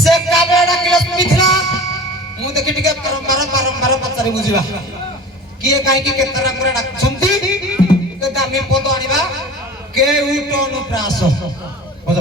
से काबे डाकिलो मिथिला मु देखि टिके बारंबार पचारि बुझिबा किए काहे कि केतरा करे डाकछंती के दामी पद आनिबा के उटनु प्रास बज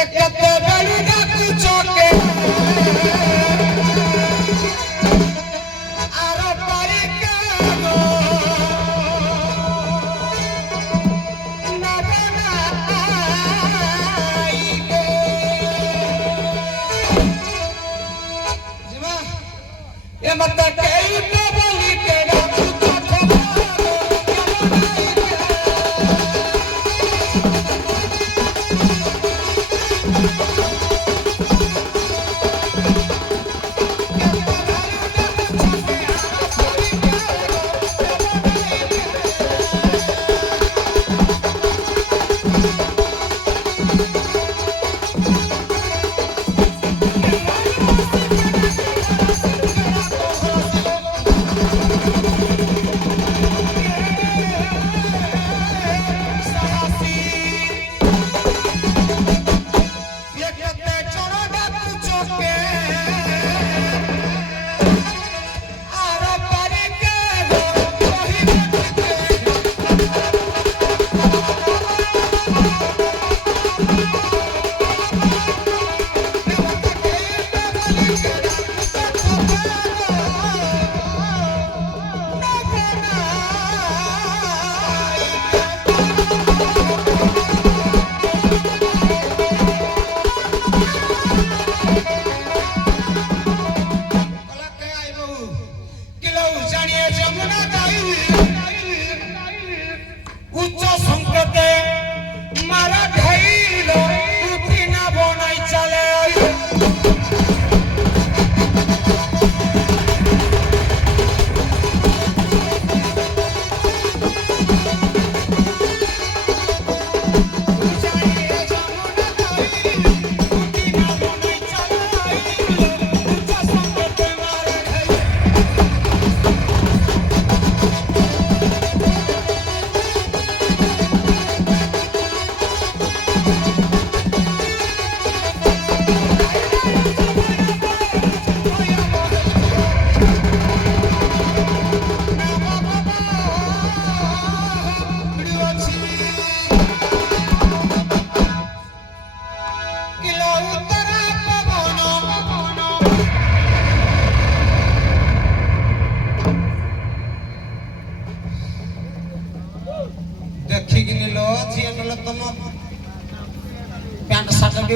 एक कते बड़ी डाकू चौके आरो पारी के गो ना बनाई गे जीवा ये मत कई तो बोली के डाकू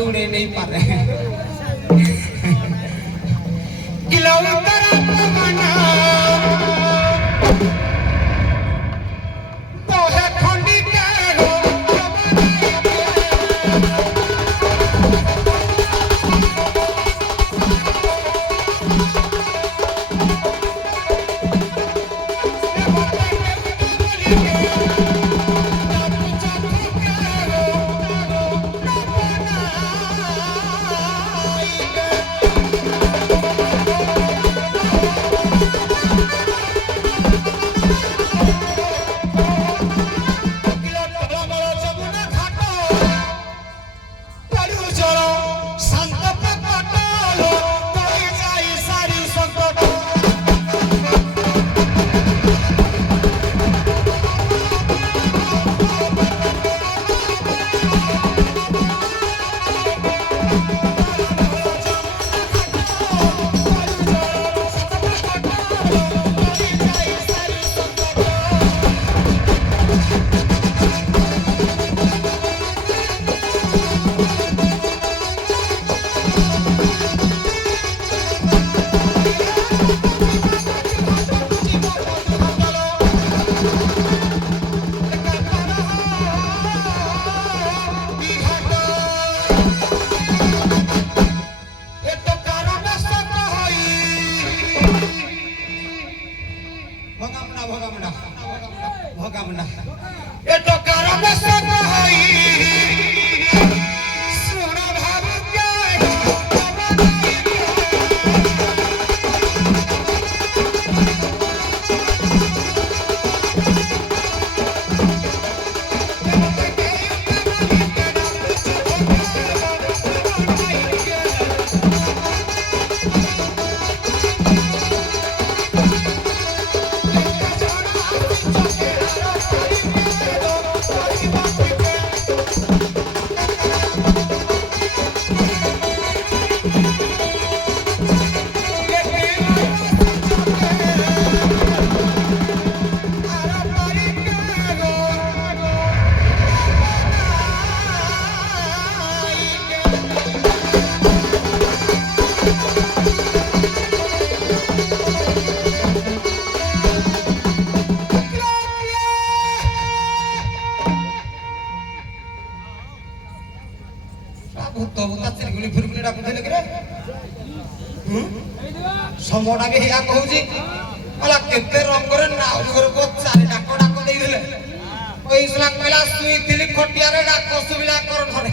उड़े नहीं पा रहे किलो उतरा पवना तो है खंडी के हो ভূত ভূতা চিরগুলি ফিরগুলি ডাকুଥିଲେ কিরে ସମଟା ବି ହେଇଆ କହୁଛି କହିଲା କେତେ ରଙ୍ଗରେ ନାଉଜରେ ଚାରି ଡାକ ଡାକ ଦେଇଥିଲେ କହିଲା କହିଲା ଶୁଇଥିଲି ଖଟିଆରେ ଡାକ ଶୁଭିଲା କର ଘରେ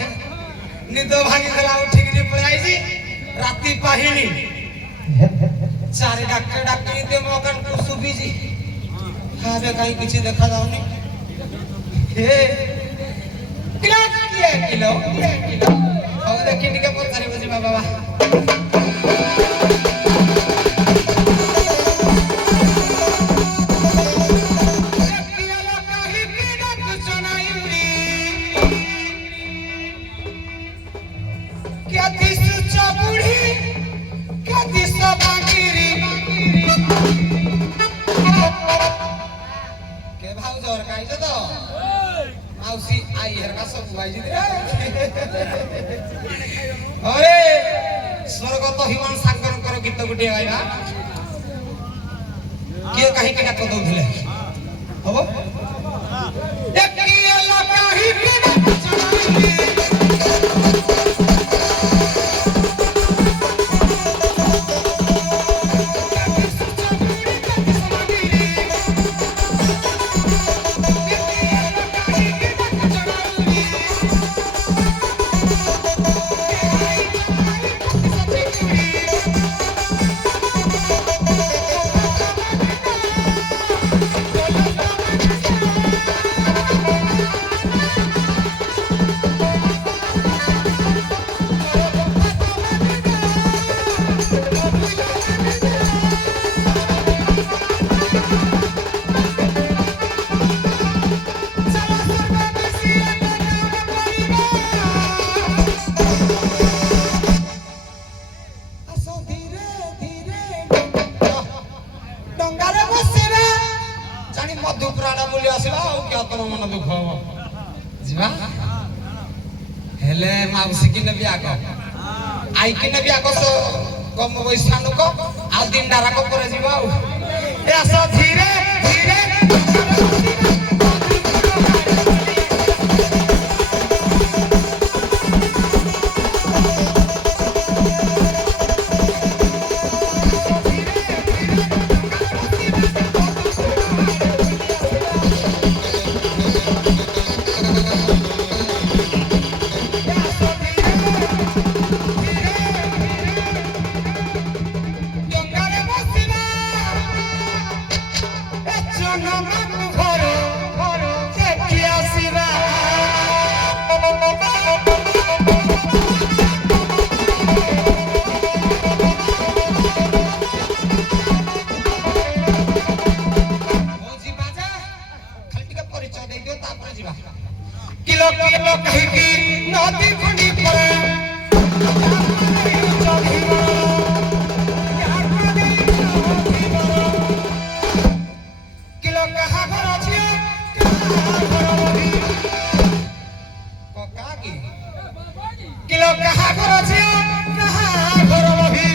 ନିଦ ଭାଙ୍ଗିଥିଲା ଉଠିକିରି ପଳେଇ ଆଇଛି ରାତି ପାହିନି ଚାରି ଡାକ ଡାକିନି ଦେ ମୋ କାନକୁ ଶୁଭିଛି ଏବେ କାହିଁ କିଛି ଦେଖାଯାଉନି ହେ କିଲୋ କିଲୋ ହଉ ଦେଖି ଟିକେ ପଚାରିବ ଯିବା ବାବା अरे स्वर्गत हिमान सागर गीत गोटे गाइबा किए कहीं के डाक दउथिले हबो किए ला कहीं के डाक सुनाइली हेले माउसी की नबी आगो आई की नबी आगो तो कम वैसानु को आ दिन डारा को पर जीवा ए आसो धीरे धीरे किलो किलो कहीं की नदी खुली पड़े किलो कहाँ घर अच्छी किलो कहाँ घर अच्छी कहाँ घर भी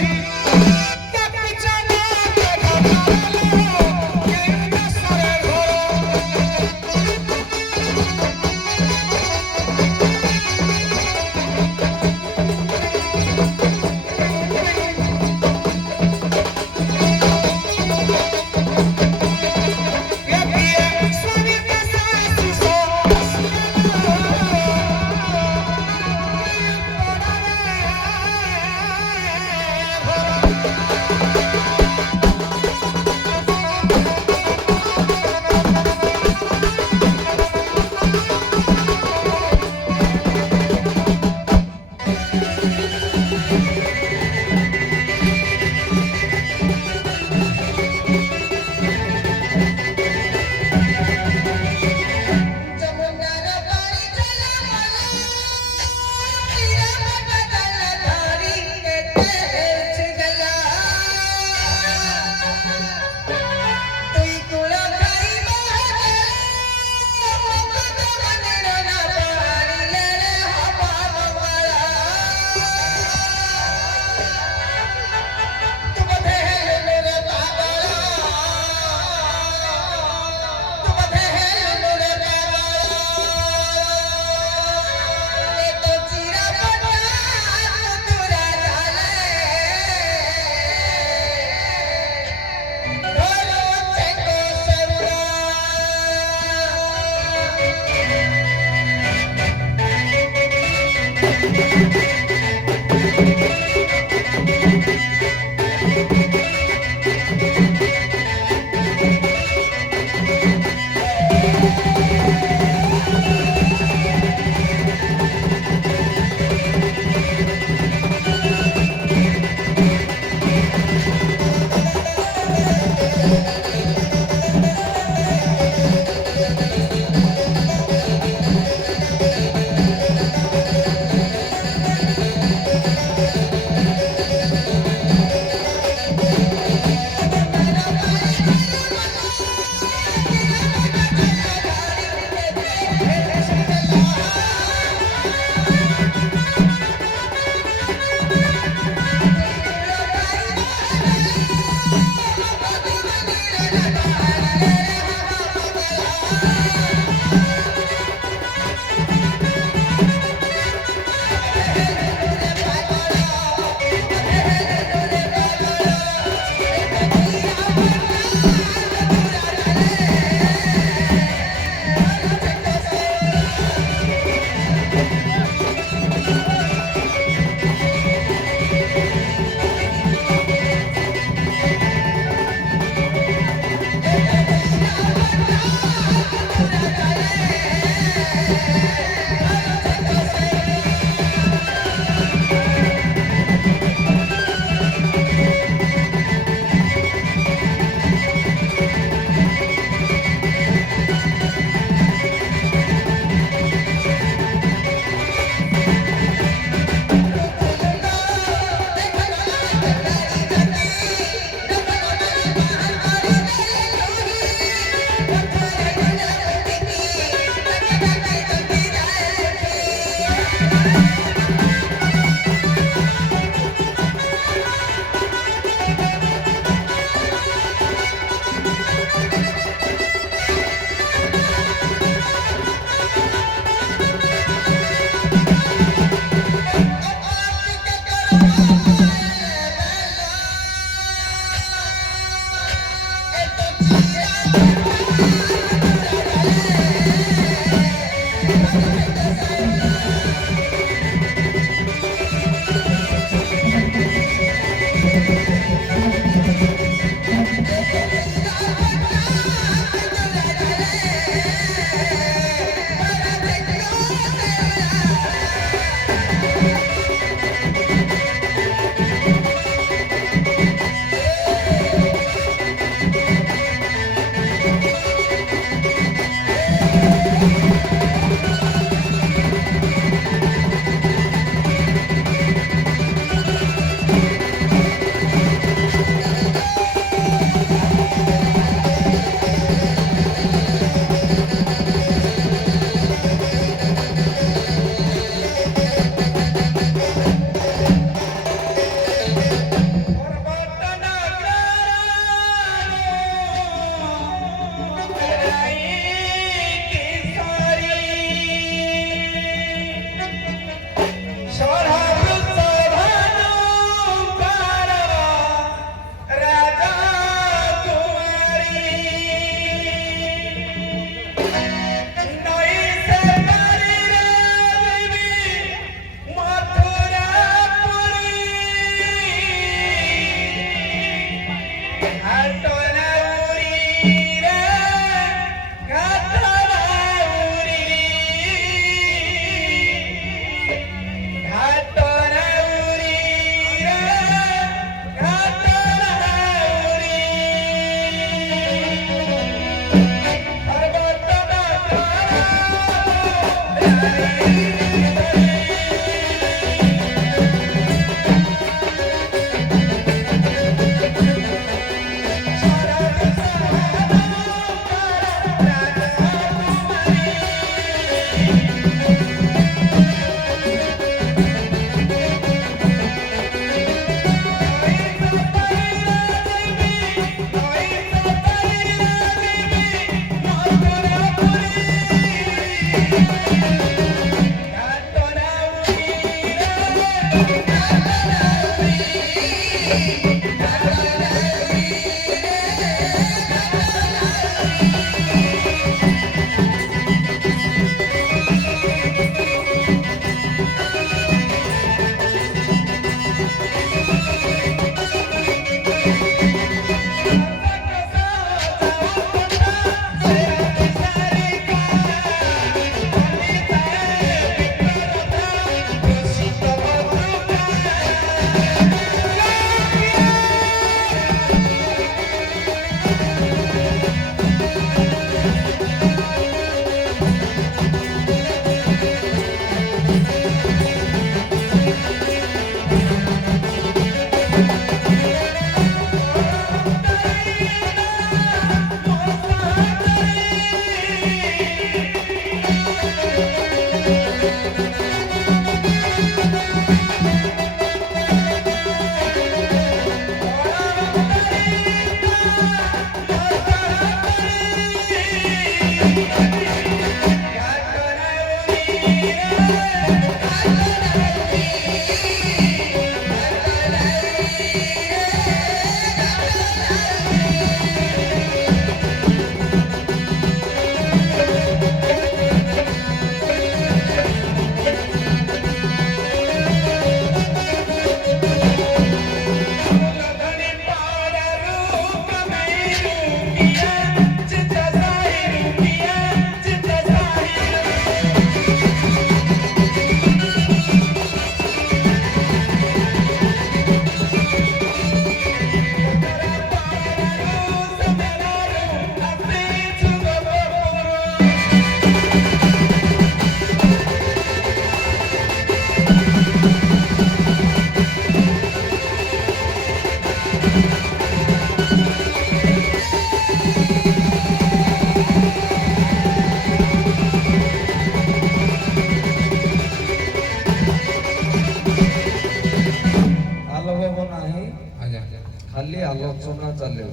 ଖାଲି ଆଲୋଚନା ଚାଲିବ,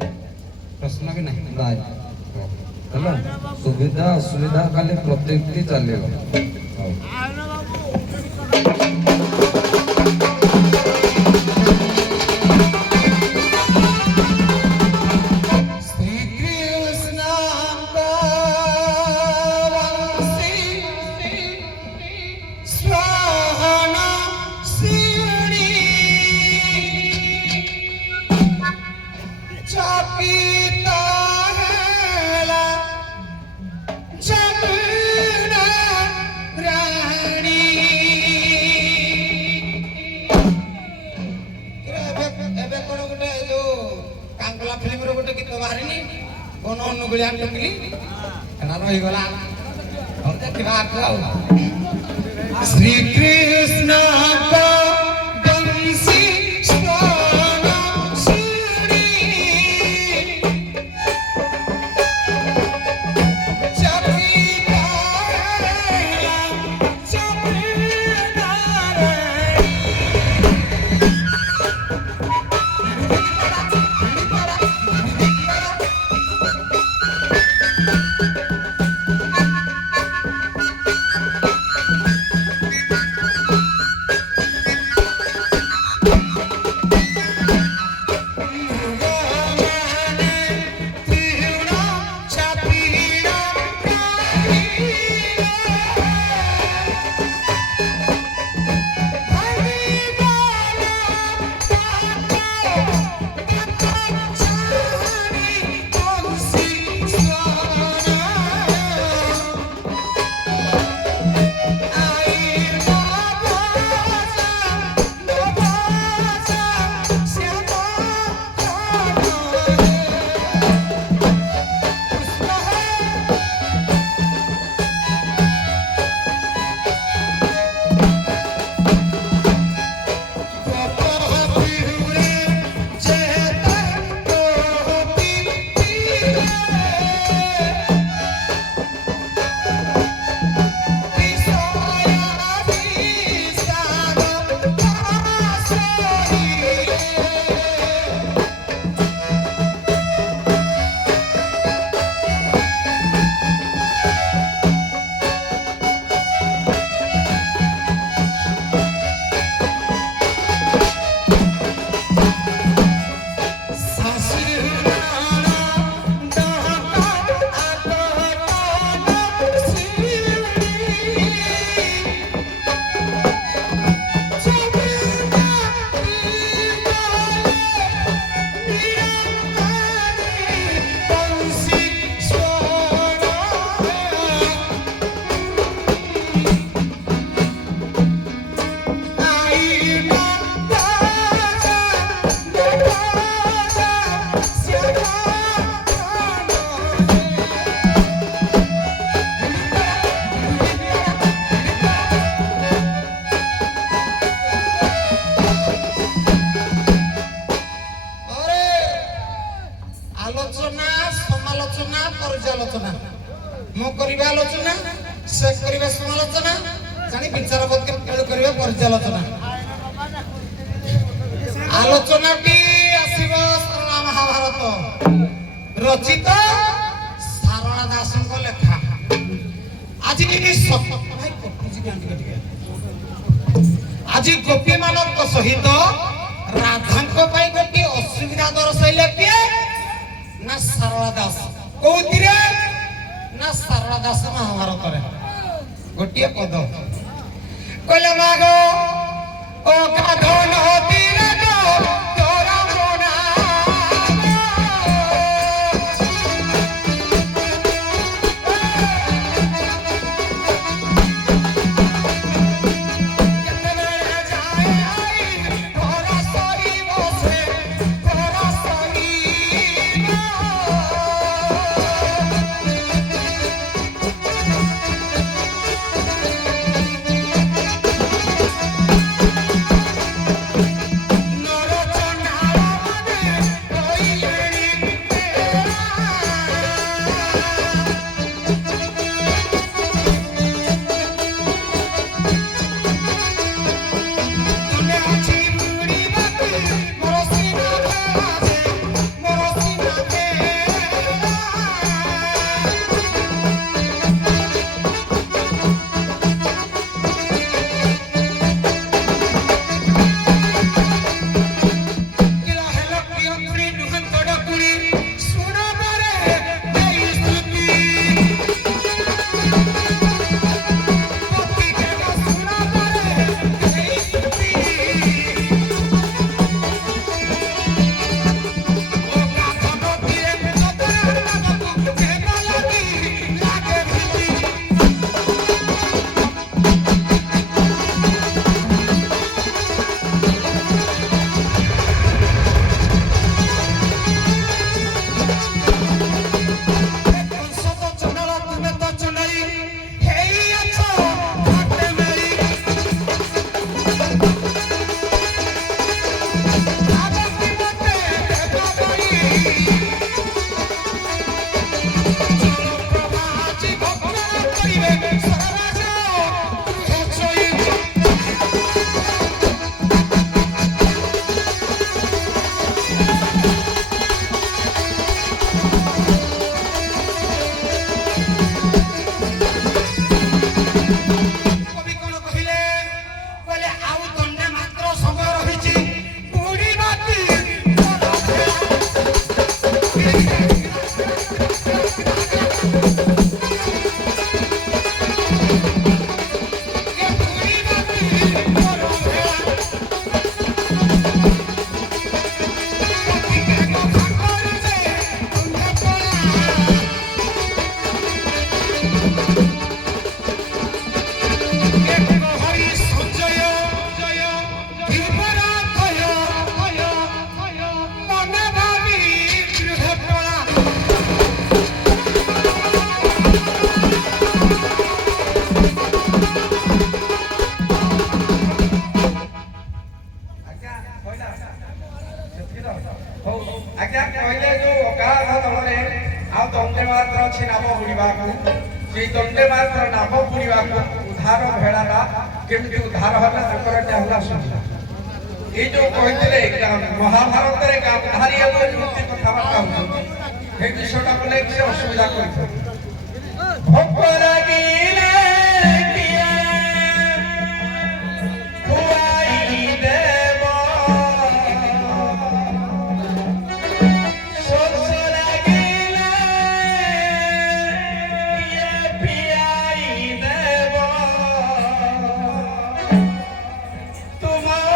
ପ୍ରଶ୍ନ ବି ନାହିଁ। ନାଇଁ ହେଲା, ସୁବିଧା ଅସୁବିଧା ଖାଲି ପ୍ରତିକ୍ରିୟା ଚାଲିବ। ହଉ। श्रीकृष्ण आलोचना समालोचना पर्यालोचना मो करिबा आलोचना से करिबा समालोचना जानि विचारपति खेल करिबा पर्यालोचना आलोचनाटी आसीबो सरला महाभारत रचित सारला दासଙ୍କ ଲେଖା আজি কি ভাই কটুজি গান্ডি গটিকে আজি গোপী ମାନଙ୍କ ସହିତ ରାଧାଙ୍କ ପାଇଁ ଗୋଟି ଅସୁବିଧା ଦର୍ଶାଇଲେ କିଏ ना सारला दास कोथिरे ना सारला दास महाभारत रे गोटिए पद कहले मागो ओ गाधन होतीरे गो तोरा मोना ଅଛି ନାମ ବୁଡ଼ିବାକୁ ସେଇ ଦଣ୍ଡେ ମାତ୍ର ନାମ ବୁଡ଼ିବାକୁ ଉଦ୍ଧାର ଭେଳାଟା କେମିତି ଉଦ୍ଧାର ହେଲା ତାଙ୍କର ଏଟା ହେଲା ସୁବିଧା এই যে কইলে মহাভারতের গান্ধারী এবং যুক্তি কথাবার্তা হচ্ছে এই বিষয়টা বলে কি অসুবিধা করছে ভোগ লাগিলে কিয়া খুয়াই দেব শোষ লাগিলে কিয়া পিয়াই দেব তোমার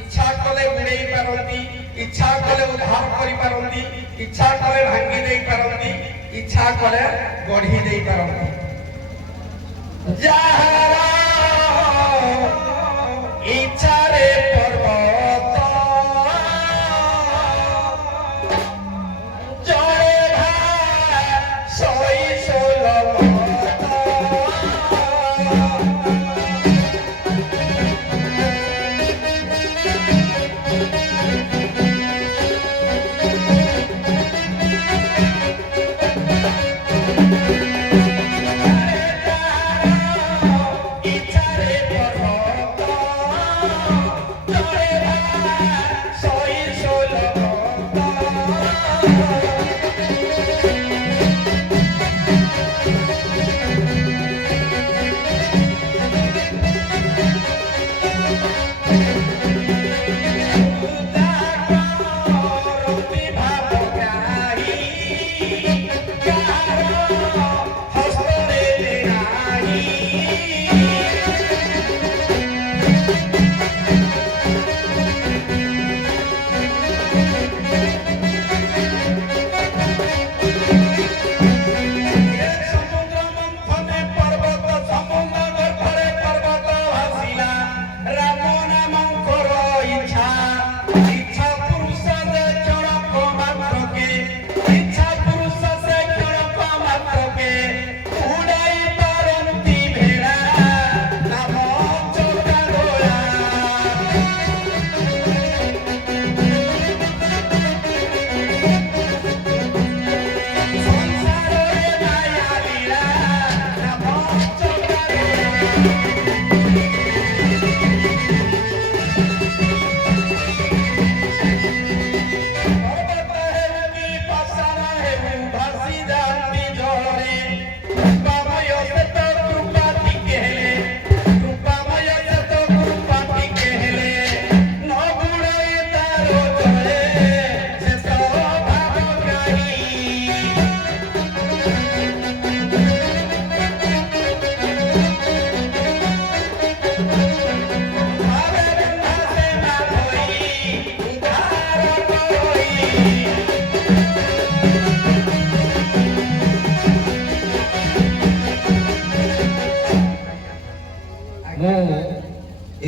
ইচ্ছা কলে বুড়াই পারନ୍ତି ইচ্ছা কলে উদ্ধার করি পারନ୍ତି ইচ্ছা কলে ভাঙ্গি দেই পারନ୍ତି ইচ্ছা কলে গঢ়ি দেই পারନ୍ତି যাহারা ইচ্ছারে পর্বত জয় ভাই সই সোলভ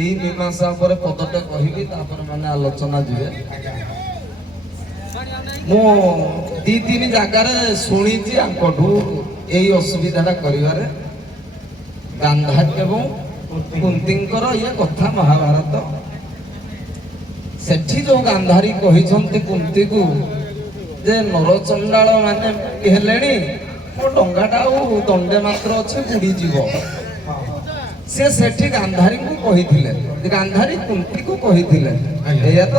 এই মীমাংসা উপরে পদটা কহিবি তারপরে মানে আলোচনা ଯିବେ ମୁଁ ଦି ତିନି ଜାଗାରେ ଶୁଣିଛି ଆଙ୍କଠୁ ଏଇ ଅସୁବିଧାଟା କରିବାରେ ଗାନ୍ଧାରୀ ଏବଂ କୁନ୍ତୀଙ୍କର ଇଏ କଥା ମହାଭାରତ। ସେଠି ଯୋଉ ଗାନ୍ଧାରୀ କହିଛନ୍ତି କୁନ୍ତୀକୁ ଯେ ନରଚଣ୍ଡାଳ ମାନେ ହେଲେଣି, ମୋ ଡଙ୍ଗାଟା ଆଉ ଦଣ୍ଡେ ମାତ୍ର ଅଛି ବୁଡ଼ିଯିବ। ସେ ସେଠି ଗାନ୍ଧାରୀଙ୍କୁ କହିଥିଲେ, ଗାନ୍ଧାରୀ କୁନ୍ତୀକୁ କହିଥିଲେ, ଏଇଆ ତ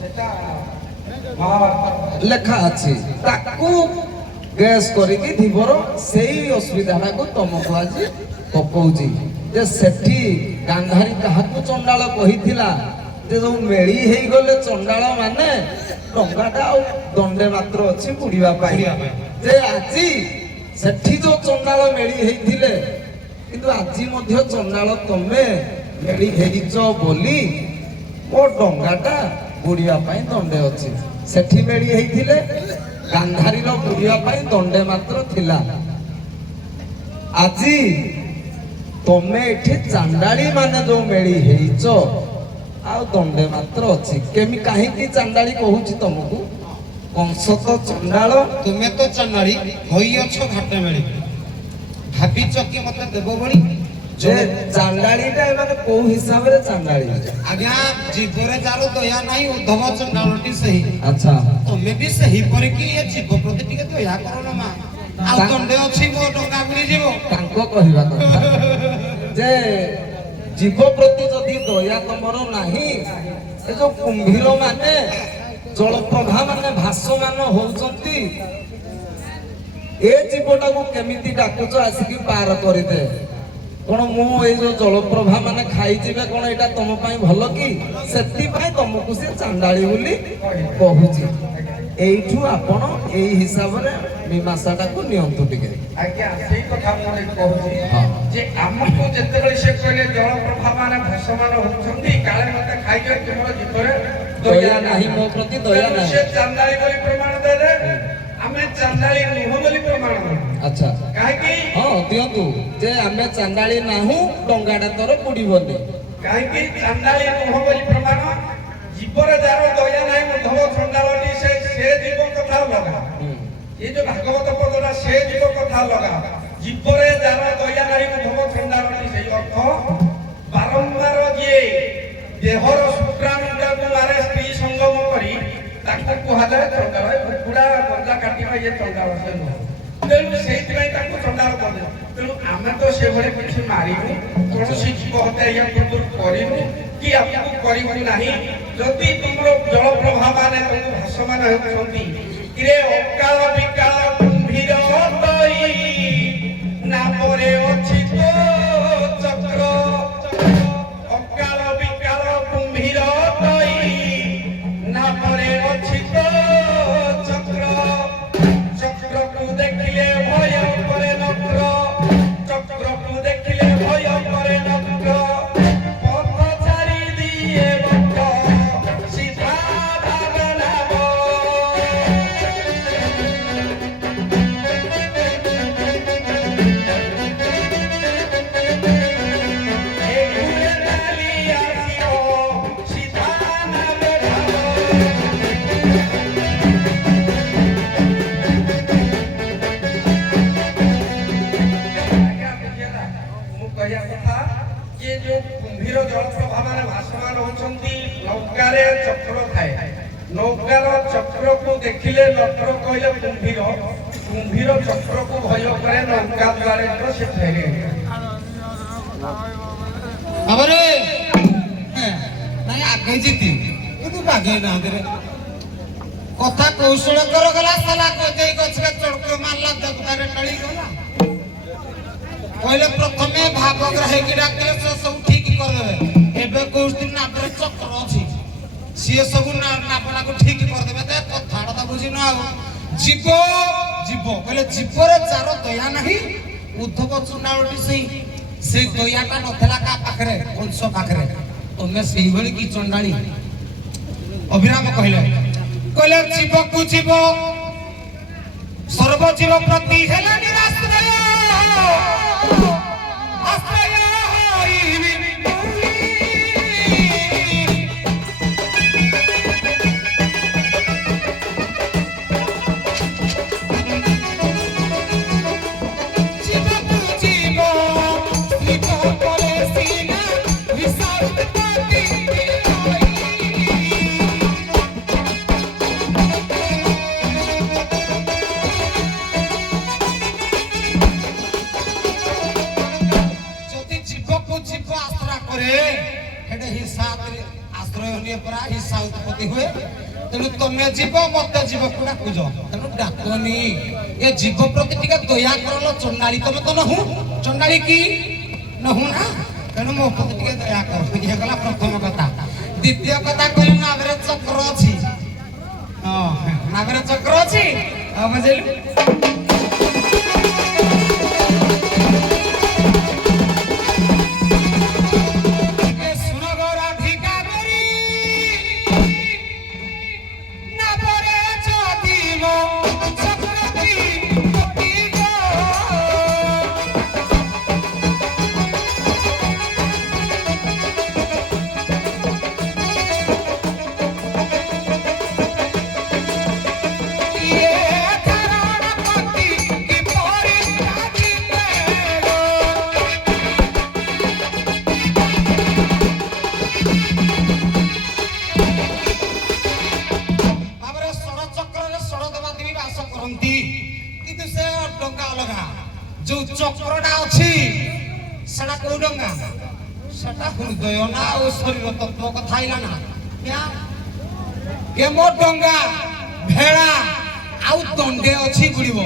ସେଟା ମହାଭାରତ ଲେଖା ଅଛି। ତାକୁ ଗେସ୍ କରିକି ଧୀବର ସେଇ ଅସୁବିଧାଟାକୁ ତମକୁ ଆଜି ପକଉଛି ଯେ ସେଠି ଗାନ୍ଧାରୀ କାହାକୁ ଚଣ୍ଡାଳ କହିଥିଲା ଯେ ଯୋଉ ମେଳି ହେଇଗଲେ ଚଣ୍ଡାଳ ମାନେ ଡଙ୍ଗାଟା ଆଉ ଦଣ୍ଡେ ମାତ୍ର ଅଛି ବୁଡ଼ିବା ପାଇଁ। ଯେ ଆଜି ସେଠି ଯୋଉ ଚଣ୍ଡାଳ ମେଳି ହେଇଥିଲେ, କିନ୍ତୁ ଆଜି ମଧ୍ୟ ଚଣ୍ଡାଳ ତମେ ମେଳି ହେଇଛ ବୋଲି ମୋ ଡଙ୍ଗାଟା ବୁଡ଼ିବା ପାଇଁ ଦଣ୍ଡେ ଅଛି। ସେଠି ମେଳି ହେଇଥିଲେ ଗାନ୍ଧାରୀର ବୁଡ଼ିବା ପାଇଁ ଦଣ୍ଡେ ମାତ୍ର ଥିଲା। ଆଜି ତମେ ଏଠି ଚାଣ୍ଡାଳୀ ମାନେ ଯୋଉ ମେଳି ହେଇଛ ଆଉ ଦଣ୍ଡେ ମାତ୍ର ଅଛି। କାହିଁକି ଚାଣ୍ଡାଳୀ କହୁଛି ତମକୁ? କଂସ ତ ଚଣ୍ଡାଳ, ତୁମେ ତ ଚଣ୍ଡାଳୀ ହୋଇଅଛ ଘାଟ ମେଳି, ଭାବିଛ କି ମତେ ଦେବ ଭଳି? ଯେ ଚାଣ୍ଡାଳୀଟା ଏମାନେ କୋଉ ହିସାବରେ ଚାଣ୍ଡାଳୀ? ଆଜ୍ଞା, ଜୀବରେ ଯାର ଦୟା ନାହିଁ ଉଦ୍ଧବ ଚଣ୍ଡାଳଟି ସେହି। ଆଚ୍ଛା, ତମେ ବି ସେହିପରି କି ଏ ଜୀବ ପ୍ରତି ଟିକେ ଦୟା କର ନା ମା। ଆଉ ଦଣ୍ଡେ ଅଛି ମୋ ଡଙ୍ଗା ବୁଡ଼ିଯିବ। ତାଙ୍କ କହିବା କଥା ଯେ ଜୀବ ପ୍ରତି ଯଦି ଦୟା ତମର ନାହିଁ, ଏ ଯୋଉ କୁମ୍ଭୀର ମାନେ ଜଳପ୍ରଭା ମାନେ ଭାସମାନ ହଉଛନ୍ତି, ଏ ଜୀବଟାକୁ କେମିତି ଡାକୁଛ ଆସିକି ପାର କରିଦେ? କଣ ମୁଁ ଏଇ ଯୋଉ ଜଳପ୍ରଭା ମାନେ ଖାଇଯିବେ, କଣ ଏଇଟା ତମ ପାଇଁ ଭଲ କି? ସେଥିପାଇଁ ତମକୁ ସେ ଚାଣ୍ଡାଳୀ ବୋଲି କହୁଛି। ଏଇଠୁ ଆପଣ ଏଇ ହିସାବରେ ମୀମାଂସାଟାକୁ ନିଅନ୍ତୁ ଟିକେ। ଆଜ୍ଞା, ସେଇ କଥା ମୁଁ କହୁଛି ଯେ ଆମକୁ ଯେତେବେଳେ ସେ କହିଲେ ଜଳପ୍ରଭା ମାନେ ଭାସମାନ ହଉଛନ୍ତି, କାଳେ ମତେ ଖାଇବେ, ତୁମର ଜୀବରେ ଦୟା ନାହିଁ, ମୋ ପ୍ରତି ଦୟା ନାହିଁ। ସେ ଚାଣ୍ଡାଳୀ ବୋଲି ପ୍ରମାଣ ଦେଲେ, ଆମେ ଚାଣ୍ଡାଳୀ ନୁହଁ ବୋଲି ପ୍ରମାଣ ଦେବୁ। ଆଚ୍ଛା, କାହିଁକି? ହଁ ଦିଅନ୍ତୁ ଯେ ଆମେ ଚାଣ୍ଡାଳୀ ନାହୁଁ, ଡଙ୍ଗାଟା ତୋର ବୁଡ଼ିବନି। କାହିଁକି ଚାଣ୍ଡାଳୀ ନୁହଁ ବୋଲି ପ୍ରମାଣ? ଜୀବରେ ଯାହାର ଦୟା ନାହିଁ ଉଦ୍ଧବ ଚଣ୍ଡାଳଟି, ସେ ଜୀବ କଥା ଅଲଗା। ଏ ଯୋଉ ଭାଗବତ ପଦଟା ସେ ଜୀବ କଥା ଅଲଗା। ଜୀବରେ ଯାହାର ଦୟା ନାହିଁ ଉଦ୍ଧବ ଚଣ୍ଡାଳଟି, ସେଇ ଅର୍ଥ ବାରମ୍ବାର ଯିଏ ଦେହର ଶୁକ୍ରାଣୁଟାକୁ ମାରେ ସ୍ତ୍ରୀ ସଙ୍ଗମ କରି, ତାକୁ କୁହାଯାଏ ଚଣ୍ଡାଳ। କୁକୁଡ଼ା ଗଞ୍ଜା କାଟିବା ଇଏ ଚଣ୍ଡାଳ ସେ ନୁହଁ। ତେଣୁ ସେଇଥିପାଇଁ ତାକୁ ଚଣ୍ଡାଳ କରିଦେବେ। ତେଣୁ ଆମେ ତ ସେଭଳି କିଛି ମାରିନୁ, କୌଣସି ଜୀବ ହତ୍ୟା ୟା ପୂର୍ବରୁ କରିନୁ କି ଆମକୁ କରିବୁ ନାହିଁ। ଯଦି ତୁମର ଜଳପ୍ରଭା ମାନେ ତମକୁ ଭାସମାନ ହେଉଛନ୍ତି, ଇରେ ଅକାଳ ବିକାଳ କୁମ୍ଭୀର ତଇ ନାମରେ ଅଛି ତ ଚକ୍ର। ଅକାଳ ବିକାଳ କୁମ୍ଭୀର ତଇ ନାମରେ ଅଛି ତ ଚକ୍ର। ଚକ୍ରକୁ ଦେଖିଲେ ଭୟ করে নক্র, চক্রକୁ ଦେଖିଲେ ভয় করে নক্র। পথ ছাড়ি দিয়ে বক্র সিধা ভাবনাব। এগুলে নালি আসিব সিধা নাবে ভাব। କହିବା କଥା ଯେ ଯୋଉ କୁମ୍ଭୀର ଜଳପ୍ରଭା ମାନେ ଭାସମାନ ହଉଛନ୍ତି, ନୌକାରେ ଚକ୍ର ଥାଏ। ନୌକାର ଚକ୍ରକୁ ଦେଖିଲେ ନକ୍ର କହିଲେ କୁମ୍ଭୀର, କୁମ୍ଭୀର ଚକ୍ରକୁ ଭୟ କରେ, ନୌକା ଦ୍ୱାରେ ସେ ଫେରେ। ଆବରେ ନାଇଁ ଆଗେଇ ଜିତି କିନ୍ତୁ ବାଗେଇ ନାହାନ୍ତି ରେ। କଥା କୌଶଳ କର ଗଲା ସାଲା କଦେଇ ଗଛରେ ଚড়କ ମାରଲା, ଦେବତାରେ ଟଳି ଗଲା। କହିଲେ ପ୍ରଥମେ ଭାବଗ୍ରାହୀକି ଡାକିଲେ ସେ ସବୁ ଠିକ କରିଦେବେ। ଏବେ କହୁଛନ୍ତି ନାଟରେ ଚକ୍ର ଅଛି, ସିଏ ସବୁ ନାପଣାକୁ ଠିକ କରିଦେବେ। ତ କଥାଟା ତ ବୁଝିନ। ଆଉ ଜୀବ ଜୀବ କହିଲେ ଜୀବରେ ଯାର ଦୟା ନାହିଁ, ଉଦ୍ଧବ ଚଣ୍ଡାଳଟି ସେଇ ଦୟାଟା ନଥିଲା କାହା ପାଖରେ? କଂସ ପାଖରେ। ତମେ ସେଇଭଳି କି ଚଣ୍ଡାଳୀ? ଅଭିରାମ କହିଲେ ଜୀବକୁ ଜୀବ ସର୍ବଜୀବ ପ୍ରତି ହେଲା ନିରାଶ୍ରୟ। ଆଶ୍ରୟ ହୋଇବି ଜୀବକୁ ଜୀବ ଜୀବ ପରେ ଗୋଟିଏ ପରା ହିସା ଉତ୍ପତ୍ତି ହୁଏ ତେଣୁ ତମେ ଯିବ ମତେ ଜୀବକୁ ଡାକୁଛ ତେଣୁ ଡାକନି ଏ ଜୀବ ପ୍ରତି ଟିକେ ଦୟା କରଲ ଚଣ୍ଡାଳି ତମେ ତ ନହୁ ଚଣ୍ଡାଳି କି ନହୁ ନା ତେଣୁ ମୋ ପ୍ରତି ଟିକେ ଦୟା କର ଇଏ ଗଲା ପ୍ରଥମ କଥା ଦ୍ୱିତୀୟ କଥା କହିଲେ ନାଭରେ ଚକ୍ର ଅଛି ହଁ ନାଭରେ ଚକ୍ର ଅଛି ଆଉ ବୁଝିଲୁ চক্রটা আছে সেটা কোন ডঙ্গা সেটা হৃদয় না ও শরীর তত্ত্ব কথা আইলা না কেমো ডঙ্গা ভেড়া আউ দণ্ডে ଅଛି গুড়িব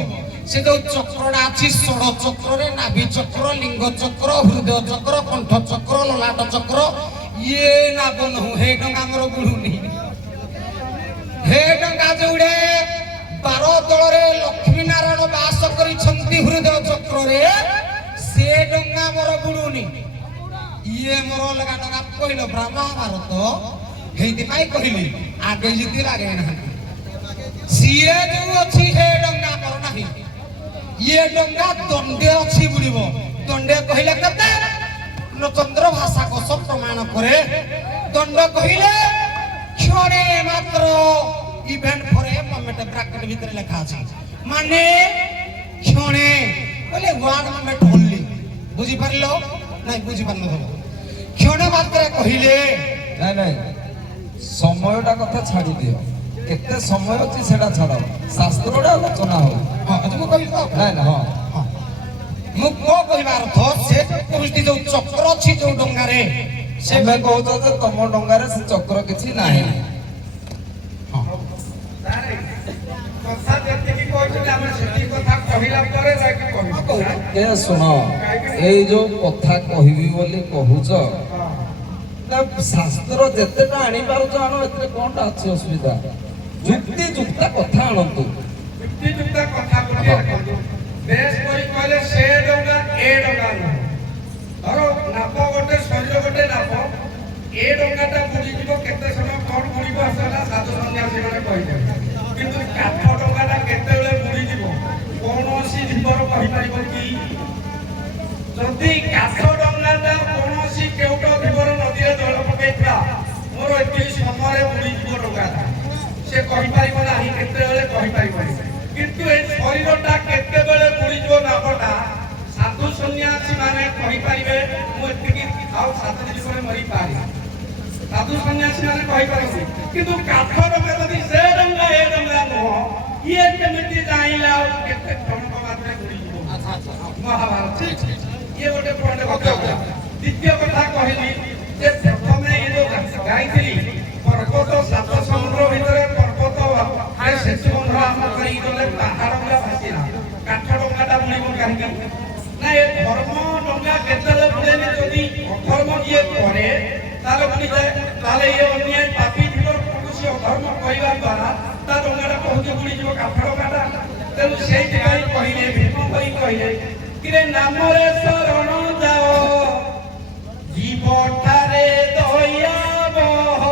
সে যে চক্রটা আছে ষড় চক্রে নাভি চক্র লিঙ্গ চক্র হৃদয় চক্র কণ্ঠ চক্র ললাট চক্র ইয়ে না বনহু হে ডঙ্গা আমার বুড়ুনি হে ডঙ্গা যোড়ে 12 দଳରେ ଲକ୍ଷ୍ମୀ ନାରାୟଣ ବାସ କରିଛନ୍ତି ହୃଦୟ ଚକ୍ରରେ ସେ ଡଙ୍ଗା ମୋର ବୁଡୁନି ଇଏ ମୋର ଅଲଗା ଡଙ୍ଗା କହିଲ ମହାଭାରତ ହେଇଥିପାଇଁ କହିଲି ଆଗେ ଜିତି ଲାଗେ ନାହାନ୍ତି ସିଏ ଯୋଉ ଅଛି ହେ ଡଙ୍ଗା ମୋର ନାହିଁ ଇଏ ଡଙ୍ଗା ଦଣ୍ଡେ ଅଛି ବୁଡିବ ଦଣ୍ଡେ କହିଲେ କେତେ ଚନ୍ଦ୍ର ଭାଷା କୋଷ ପ୍ରମାଣ କରେ ଦଣ୍ଡ କହିଲେ କ୍ଷଣେ ମାତ୍ର ইভেন্ট পরে মোমেন্ট ব্র্যাকেট ভিতরে লেখা আছে মানে ক্ষণে বলে ওয়ার্ড মোমেন্ট অনলি বুঝি পারলো নাই বুঝি পারলো তো ক্ষণে মাত্র কহিলে নাই নাই সময়টা কথা ছাড়ি দিও কেতে সময় আছে সেটা ছাড়াও শাস্ত্রটা আলোচনা হোক হ্যাঁ তুমি কইল তো নাই না হ্যাঁ ମୁଁ କଣ କହିବାର ଅର୍ଥ ସେ କହୁଛି ଯୋଉ ଚକ୍ର ଅଛି ଯୋଉ ଡଙ୍ଗାରେ ସେମେ କହୁଛ ଯେ ତମ ଡଙ୍ଗାରେ ସେ ଚକ୍ର କିଛି ନାହିଁ କଥା ଯେତିକି କହିଛନ୍ତି ଆମେ ସେତିକି କଥା କହିଲା ପରେ ଯାଇକି କହିବୁ କେ ଶୁଣ ଏଇ ଯୋଉ କଥା କହିବି ବୋଲି କହୁଛ ଶାସ୍ତ୍ର ଯେତେଟା ଆଣିପାରୁଛ ଆଣ ଏଥିରେ କଣଟା ଅଛି ଅସୁବିଧା ଯୁକ୍ତି ଯୁକ୍ତ କଥା ଆଣନ୍ତୁ ଯୁକ୍ତି ଯୁକ୍ତ କଥା ଗୋଟିଏ ବେଶ କରି କହିଲେ ସେ ଡଙ୍ଗା ଏ ଡଙ୍ଗା ନୁହଁ ଧର ନାପ ଗୋଟେ ଶରୀର ଗୋଟେ ନାପ ଏ ଡଙ୍ଗାଟା ବୁଡ଼ିଯିବ କେତେ ସମୟ କଣ ବୁଡ଼ିବ ସେଟା ସାଧୁ ସନ୍ନ୍ୟାସୀ ମାନେ କହିଦେବେ କିନ୍ତୁ କାଠ ଡଙ୍ଗାଟା କେତେବେଳେ ବୁଡ଼ିଯିବ କୌଣସି ଜୀବର କହିପାରିବ କି ଯଦି କାଠ ଡଙ୍ଗାଟା କୌଣସି କେଉଟ ଜୀବର ନଦୀରେ ଜଳ ପକେଇଥିଲା ମୋର ଏତିକି ସମୟରେ ବୁଡ଼ିଯିବ ଡଙ୍ଗାଟା ସେ କହିପାରିବ ନାହିଁ କେତେବେଳେ କହିପାରିବନି କିନ୍ତୁ ଏ ଶରୀରଟା କେତେବେଳେ ବୁଡ଼ିଯିବ ନାଭଟା ସାଧୁ ସନ୍ନ୍ୟାସୀ ମାନେ କହିପାରିବେ ମୁଁ ଏତିକି ଆଉ 7 ଦିନ ପରେ ମରିପାରେ ସାଧୁ ସନ୍ନ୍ୟାସୀ ମାନେ କହିପାରନ୍ତି କିନ୍ତୁ କାଠ ଡଙ୍ଗା ଯଦି ସେ ଡଙ୍ଗା ଏ ଡଙ୍ଗା ନୁହଁ ଇଏ କେମିତି ଜାଣିଲା ଆଉ କେତେ କ୍ଷଣକ ମାତ୍ରେ ବୁଡ଼ିଯିବ ମହାଭାରତ ଇଏ ଗୋଟେ ପଏଣ୍ଟ କଥା ଦ୍ୱିତୀୟ କଥା କହିଲି ଯେ ପ୍ରଥମେ ଏ ଯୋଉ ଗାଇଥିଲି ପର୍ବତ 7 ସମୁଦ୍ର ଭିତରେ ପର୍ବତ ସେତୁ ବନ୍ଧ ଆମ କରିକି ଗଲେ ପାହାଡ଼ ପୁରା ଭାସିଲା କାଠ ଡଙ୍ଗାଟା ବୁଡ଼ିବ କାହିଁକି ନା ଏ ଧର୍ମ ଡଙ୍ଗା କେତେବେଳେ ବୁଡ଼େନି ଯଦି ଅଧର୍ମ ଯିଏ କରେ ତାହେଲେ ବୁଡ଼ିଯାଏ ତାହେଲେ ଇଏ ଅନ୍ୟାୟ ପାପୀ ଥିବ କୌଣସି ଅଧର୍ମ କରିବା ଦ୍ୱାରା ତା ଡଙ୍ଗାଟା ବହୁତ ବୁଡ଼ିଯିବ କାଠ ଡଙ୍ଗାଟା ତେଣୁ ସେଇଥିପାଇଁ କହିଲେ ଭୀମ ଭାଇ କହିଲେ କିରେ ନାମରେ ଶରଣ ଯାଅ ଜୀବଠାରେ ଦୟା ବହ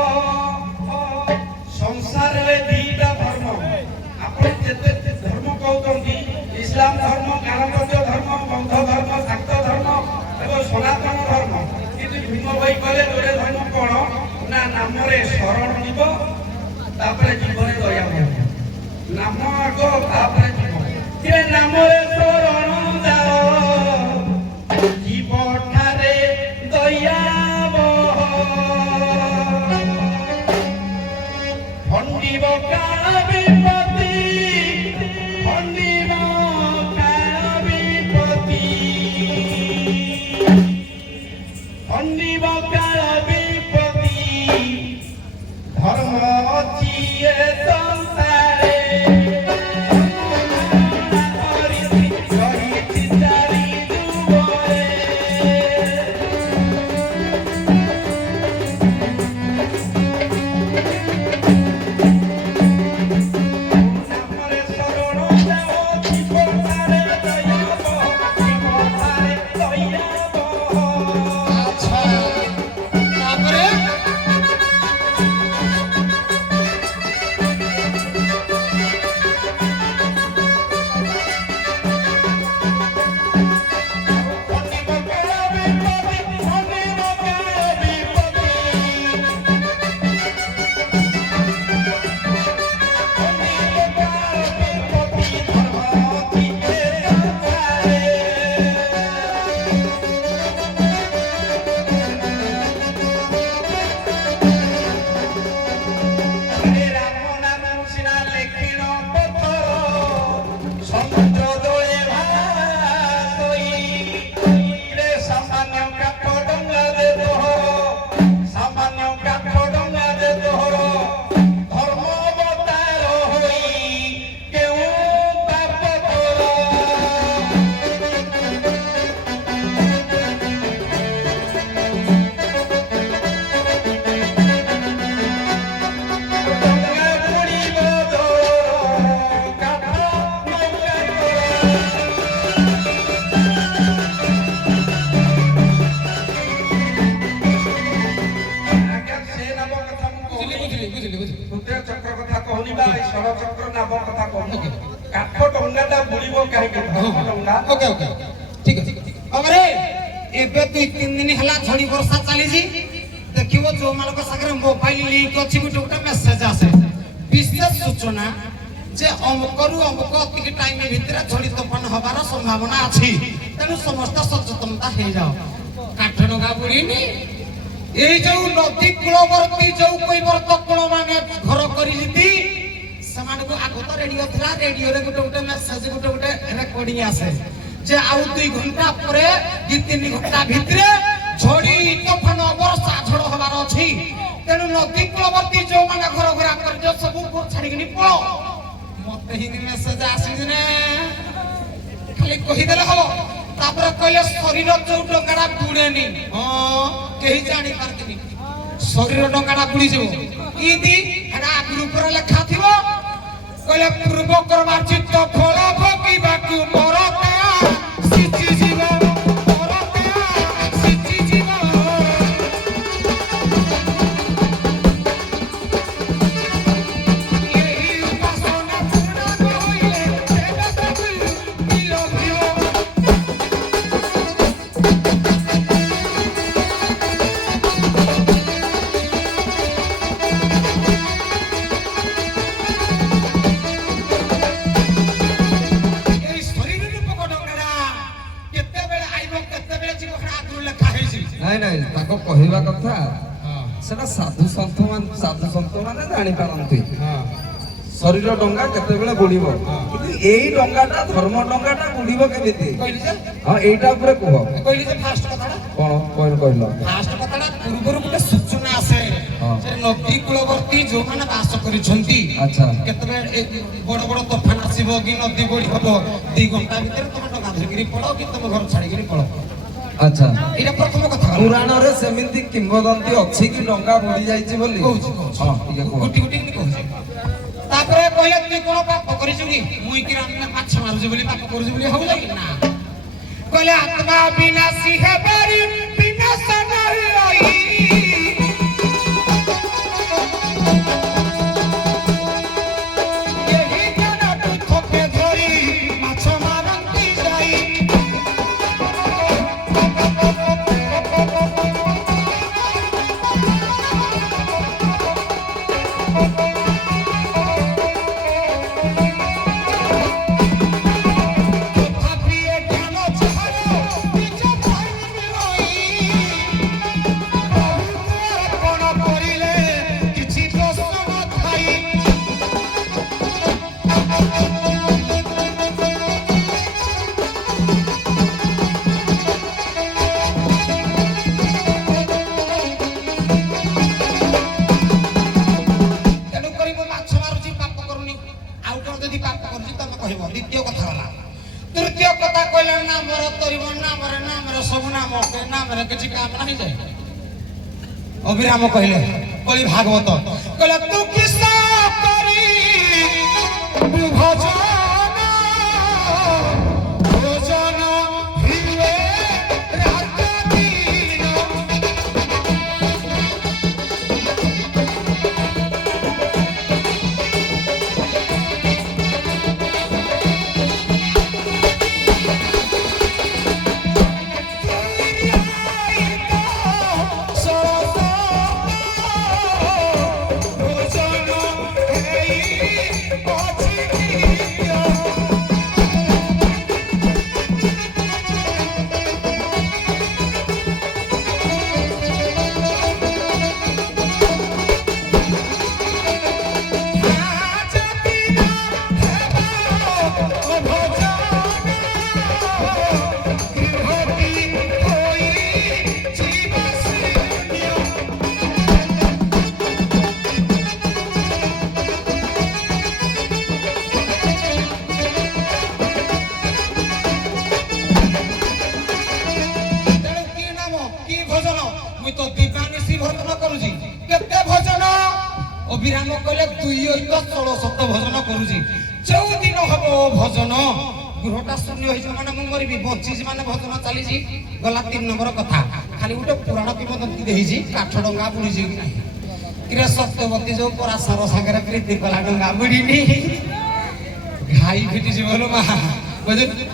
ସଂସାରରେ ଦିଟା ଧର୍ମ ଆପଣ ଯେତେ ଧର୍ମ କହୁଛନ୍ତି ଇସଲାମ ଧର୍ମ ଜ୍ଞାନପର୍ଯ୍ୟ ଧର୍ମ ବୌଦ୍ଧ ଧର୍ମ ଶାକ୍ତ ଧର୍ମ ଏବଂ ସନାତନ ଧର୍ମ କିନ୍ତୁ ଭୀମ ଭାଇ କହିଲେ ଯୋଡ଼େ ଧର୍ମ କଣ ନା ନାମରେ ଶରଣ ଯିବ ତାପରେ ଜୀବନରେ ଦୟା ମିଳିବ ନାମ ଆଗ ତାପରେ ଜୀବ କିରେ ନାମରେ ଶରଣ ଯାଅ ଜୀବଠାରେ ଦୟା ବହ ଭଣ୍ଡିବ କାଳ ବିପତ୍ତି ଭଣ୍ଡିବ କାଳ ବିପତ୍ତି ଭଣ୍ଡିବ କାଳ ବିପତ୍ତି ଡଙ୍ଗାଟା ବୁଡ଼ିବ କାହିଁକି ଧର୍ମ ଡଙ୍ଗା ଓକେ ଓକେ ଠିକ ଅଛି ଅମରେ ଏବେ 2-3 ଦିନ ହେଲା ଝଡ଼ି ବର୍ଷା ଚାଲିଛି ଦେଖିବ ଯୋଉମାନଙ୍କ ସାଙ୍ଗରେ ମୋବାଇଲ ଲିଙ୍କ ଅଛି ଗୋଟେ ଗୋଟେ ମେସେଜ ଆସେ ବିଶେଷ ସୂଚନା ଯେ ଅମକରୁ ଅମକ ଅତିକି ଟାଇମ ଭିତରେ ଝଡ଼ି ତୋଫାନ ହବାର ସମ୍ଭାବନା ଅଛି ତେଣୁ ସମସ୍ତ ସଚେତନତା ହେଇଯାଅ କାଠ ଡଙ୍ଗା ବୁଡ଼ିନି এই যে নদী কূলবর্তী যে কৈবর্ত কূল মানে ঘর করিছি সেমানকু আগত রেডিও থিলা রেডিওরে গোটে গোটে মেসেজ গোটে গোটে রেকর্ডিং আসে যে আউ 2 ঘন্টা পরে 2-3 ঘন্টা ভিতরে ঝড়ি তুফান বর্ষা ঝড় হবার আছে তেণু নদী কূলবর্তী যে মানে ঘর ঘর করজ সব ঘর ছাড়িকি পড়ো মতে হিন্দি মেসেজ আসিছে না খালি কহি দেলে হবো তারপরে কইলে শরীর যে ডঙ্গাটা বুড়েনি কেহি জানি পারতিনি শরীর ডঙ্গাটা বুড়ি যাব ইদি এটা আগুর উপরে লেখা থিব কইলে পূর্ব করবার চিত্ত ফল ভোগিবাকু মরতে সিচি জীব মরতে সিচি জীব এই উপাসনা পূর্ণ হইলে সেটা সবই বিলভিও ନାଇଁ ନାଇଁ ତାକୁ କହିବା କଥା ସେଟା ସାଧୁ ସନ୍ଥ ମାନେ ଜାଣିପାରନ୍ତି ଶରୀର ଡଙ୍ଗା କେତେବେଳେ ବୁଡ଼ିବ କିନ୍ତୁ ଏଇ ଡଙ୍ଗାଟା ଧର୍ମ ଡଙ୍ଗାଟା ବୁଡ଼ିବ କେମିତି ହଁ ଏଇଟା ଉପରେ କୁହ କହିଲି ଯେ ଫାଷ୍ଟ କଥାଟା କଣ କହିଲ ফার্স্ট কথাটা পূর্বରୁ ଗୋଟେ ସୂଚନା ଆସେ ଯେ ନଦୀ କୂଳବର୍ତ୍ତୀ ଯୋଉମାନେ ବାସ କରିଛନ୍ତି ଆଚ୍ଛା କେତେବେଳେ ବଡ଼ ବଡ଼ ତୋଫାନ ଆସିବ କି ନଦୀ ବଢି ହବ 2 ଘଣ୍ଟା ଭିତରେ ତମେ ଡଙ୍ଗା ଧରିକିରି ପଳ କି ତମ ଘର ଛାଡ଼ିକିରି ପଳ ଆଚ୍ଛା ଏଇଟା ପ୍ରଥମ କଥା ପୁରାଣରେ ସେମିତି କିମ୍ବଦନ୍ତୀ ଅଛି କି ଡଙ୍ଗା ବୁଡ଼ି ଯାଇଛି ବୋଲି କହୁଛି ହଁ ଟିକେ କୁହ ଗୁଟି ଗୁଟି କହୁଛି ତାପରେ କହିଲେ ତୁଇ କଣ ପାପ କରିଛୁ କି ମୁଇଁ କି ରାନ୍ଧିଲେ ମାଛ ମାରୁଛି ବୋଲି ପାପ କରୁଛି ବୋଲି ହବ କି ନା କହିଲେ ଆତ୍ମା ବିନାଶୀ ହେବାରି ବିନାଶ ନାହିଁ ରହି ଏହି ଜ୍ଞାନକୁ ଥୋପେ ଧରି ମାଛ ମାରନ୍ତି ଯାଇ ତଥାପି ଏ ଜ୍ଞାନ ଯାହାର ନିଜ ପାଇଁ ରହି ଅର୍ପଣ କରିଲେ କିଛି ଦୋଷ ନଥାଇ ତେଣୁ କରି ମୁଁ ମାଛ ମାରୁଛି ପାପ କରୁନି ଆଉ କଣ ଯଦି ପାପ କରୁଛି ତମେ କହିବ ଦ୍ୱିତୀୟ କଥା ହେଲା ତୃତୀୟ କଥା କହିଲେ ନାମର ତରିବ ନାମରେ ସବୁ ନାମ ନାମରେ କିଛି କାମ ନାହିଁ ଯେ ଅଭିରାମ କହିଲେ କଳି ଭାଗବତ କହିଲେ ତୁ କିସ କରି ଭଜନ ଭଜନ ହିରେ ରାତ ଦିନ অভিরাম কলে তুই তো 16 ভজন করুছি চৌদিন হব ভজন গৃহটা শূন্য হয়েছে মানে মু মরিবি বঞ্চিছি মানে ভজন চালিছি গলা 3 নম্বর কথা খালি গোটে পুরাণ কিংবদন্তী দেইছি কাঠ ডঙ্গা বুড়িছি কি নাই কিরে সত্যবতী যে পরাশর সাগরে প্রীতি কলা ডঙ্গা বুড়িনি ঘাই ফিটি জীবন মা বুঝলি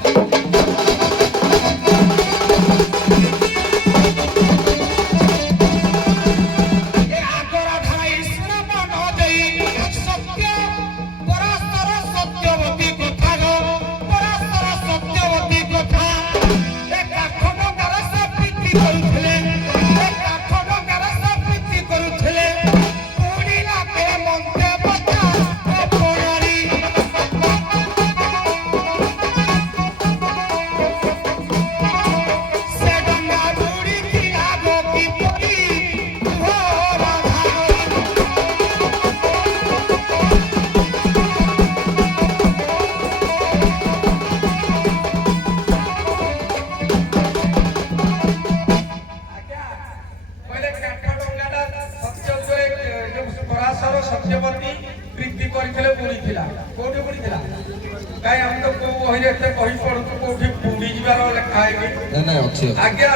ଆଜ୍ଞା କହିଲେ କାଠ ଡଙ୍ଗାଟା ସତ୍ୟଯୋଗରେ ଯୋଉ ପରାଶର ସତ୍ୟବତୀ ପ୍ରୀତି କରିଥିଲେ ବୁଡ଼ିଥିଲା କୋଉଠି ବୁଡ଼ିଥିଲା କାଇଁ ଆମେ ତ କୋଉ ବହିରେ ଏତେ ବହି ପଢୁଛୁ କୋଉଠି ବୁଡ଼ି ଯିବାର ଲେଖା ହେଇନି ନା ଅଛି ଆଜ୍ଞା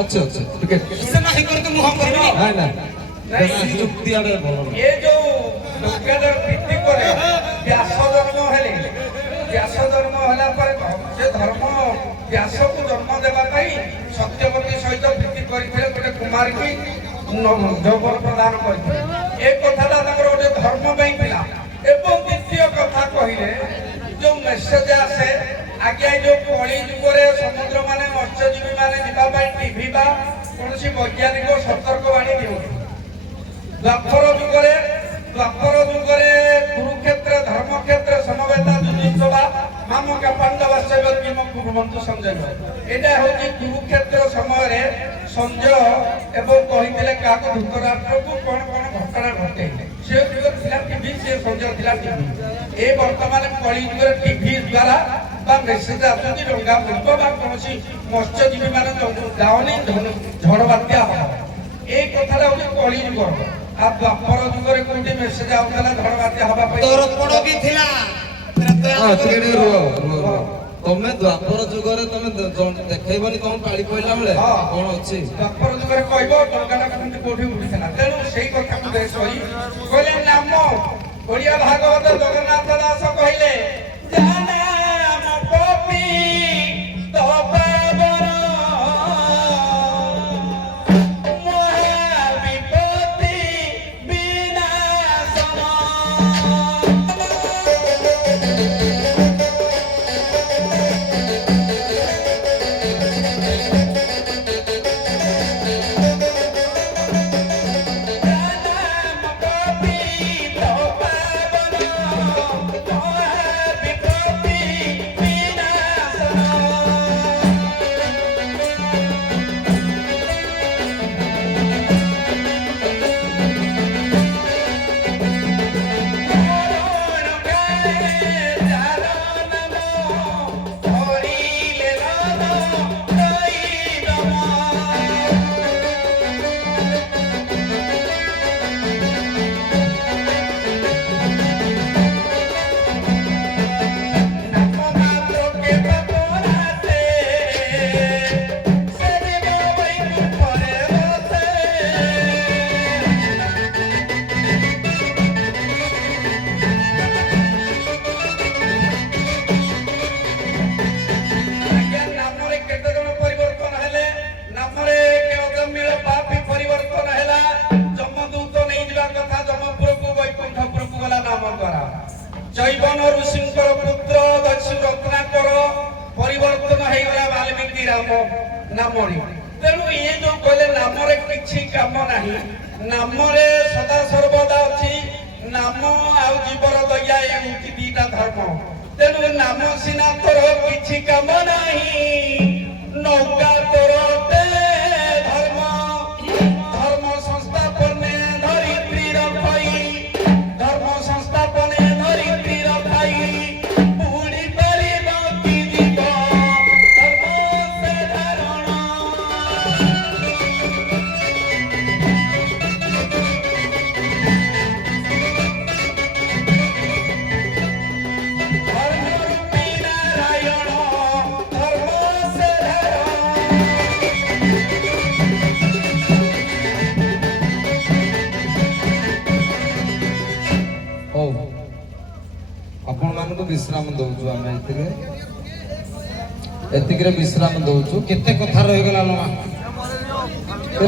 ଅଛି ଅଛି ଟିକେ ସେ ନାହିଁ କରି ତ ମୁହଁ କରିବି ନା ନା ବେଶୀ ଯୁକ୍ତି ଆଡେ ଭଲ ନାହିଁ। ଏ ଯୋଉ ଡଙ୍ଗାଟା ପ୍ରୀତି ପରେ ବ୍ୟାସ ଜନ୍ମ ହେଲା ପରେ ସେ ଧର୍ମ ବ୍ୟାସକୁ ଜନ୍ମ ଦେବା ପାଇଁ ସତ୍ୟବତୀ ସହିତ ପ୍ରୀତି କରିଥିଲେ ଗୋଟେ କୁମାରୀକି ଯୌବନ ପ୍ରଦାନ କରିଥିଲେ ଏ କଥାଟା ତାଙ୍କର ଗୋଟେ ଧର୍ମ ପାଇଁ ଥିଲା ଏବଂ ଦ୍ୱିତୀୟ କଥା କହିଲେ ଯୋଉ ମେସେଜ ଆସେ ଆଜ୍ଞା ଯୋଉ କଳି ଯୁଗରେ ସମୁଦ୍ର ମାନେ ମତ୍ସ୍ୟଜୀବୀ ମାନେ ଯିବା ପାଇଁ ଟିଭି ବା କୌଣସି ବୈଜ୍ଞାନିକ ସତର୍କବାଣୀ ଦିଅନ୍ତି ଦ୍ୱାପର ଯୁଗରେ କୁରୁକ୍ଷେତ୍ର ଧର୍ମକ୍ଷେତ୍ର ସମବେତ ଯୁଧିଷ୍ଠିର ମାମକା ପାଣ୍ଡବାସ୍ୟ କିମ କୁରୁବନ୍ତୁ ସଞ୍ଜୟ ଏଇଟା ହେଉଛି କୁରୁକ୍ଷେତ୍ର ସମୟରେ ସଞ୍ଜୟ ଏବଂ କହିଥିଲେ କାହାକୁ ଧୃତରାଷ୍ଟ୍ରକୁ କଣ କଣ ଘଟଣା ଘଟେ ସେ ଯୁଗରେ ଥିଲା ଟିଭି ସେ ସଞ୍ଜୟ ଥିଲା ଟିଭି ଏ ବର୍ତ୍ତମାନ କଳି ଯୁଗରେ ଟିଭି ଦ୍ୱାରା ବା ମେସେଜ ଆସୁଛି ଡଙ୍ଗା ବୁଡ଼ିବ ବା କୌଣସି ମତ୍ସ୍ୟଜୀବୀ ମାନେ ଯାଉନି ଝଡ଼ ବାତ୍ୟା ହବ এই কথাটা হচ্ছে কলি যুগর আর দ্বাপর যুগরে কোনটি মেসেজ আউতলা ঝড় বাত্যা হবা পাই তোর পড় ବି ଥିଲା ଟିକେ ରୁହ ତମେ ଦ୍ୱାପର ଯୁଗରେ ତମେ ଦେଖେଇବନି ତମ ପାଳି ପଇଲା ବେଳେ କଣ ଅଛି ଦ୍ବାପର ଯୁଗରେ କହିବ ଡଙ୍ଗାଟା କୋଉଠି କୋଉଠି ଉଠିଥିଲା ତେଣୁ ସେଇ କଥାକୁ କହି କହିଲେ ନାମ ଓଡ଼ିଆ ଭାଗବତ ଜଗନ୍ନାଥ ଦାସ କହିଲେ ଜାନା ଆମ ପପି ତୋ ପାବନ জৈবন ঋষিঙ্কর পুত্র দস্যু রত্নাকর পরিবর্তন হয়েগলা বাল্মীকি রাম নামরে তেণু ইয়ে যে কহিলেন নামরে কিছু কাম না নামরে সদা সর্বদা অছি নাম আউ জীবর দয়া এমতি দুইটা ধর্ম তেণু নাম সিনা তোর কিছু কাম না নৌকা তোর ধর্ম ধর্ম সংস্থাপনে ধরিত্রী রক্ষাই ধর্ম সংস্থাপনে ধরিত্রী রক্ষাই বুড়ি পারিব কি জীব ধর্ম সে ধারণ ধর্মরূপী নারায়ণ ধর্ম সে ধারণ ବିଶ୍ରାମ ଦଉଛୁ ଆମେ ଏତିକିରେ ବିଶ୍ରାମ ଦଉଛୁ। କେତେ କଥା ରହିଗଲା ଲୋ ମା।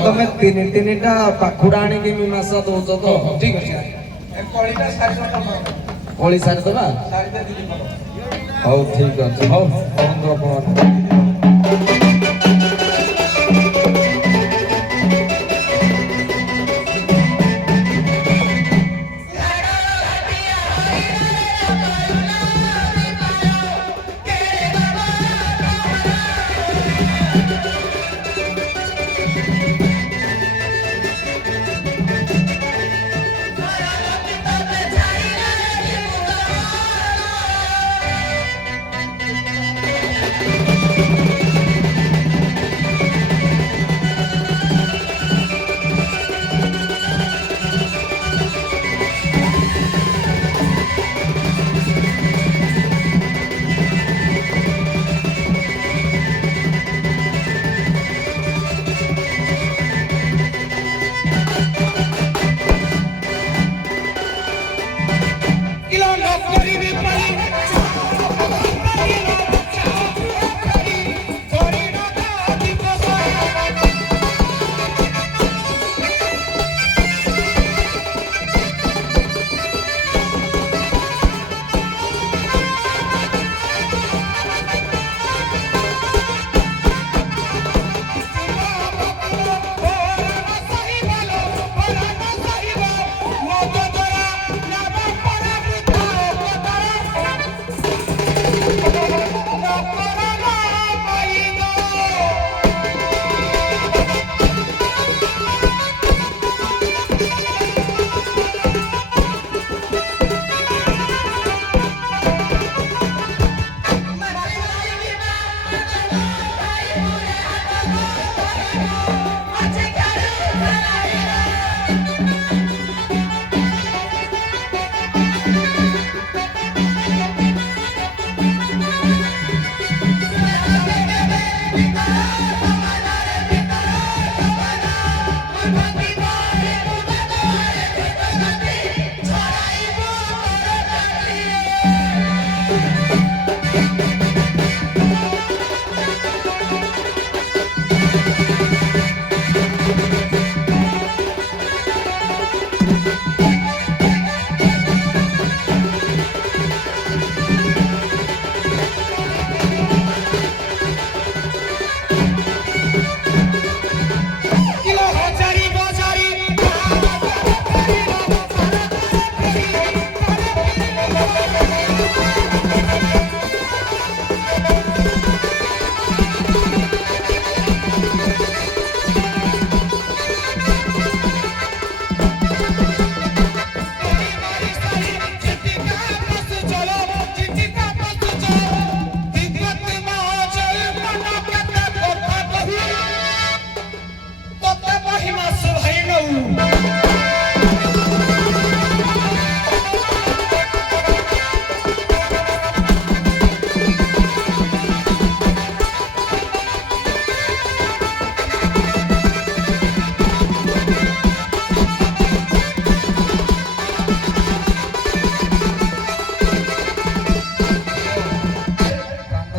ତମେ ତିନିଟା ପାଖୁଡା ଆଣିକି ମୀମାଂସା ଦଉଛ ତ? ଠିକ ଅଛି ଏ କଳିଟା ସାରିଦେବା କଳି ସାରିଦବା। ସାରିଦେ ଦିଦି ହଉ ଠିକ ଅଛି, ହଉ କରନ୍ତୁ ଆପଣ।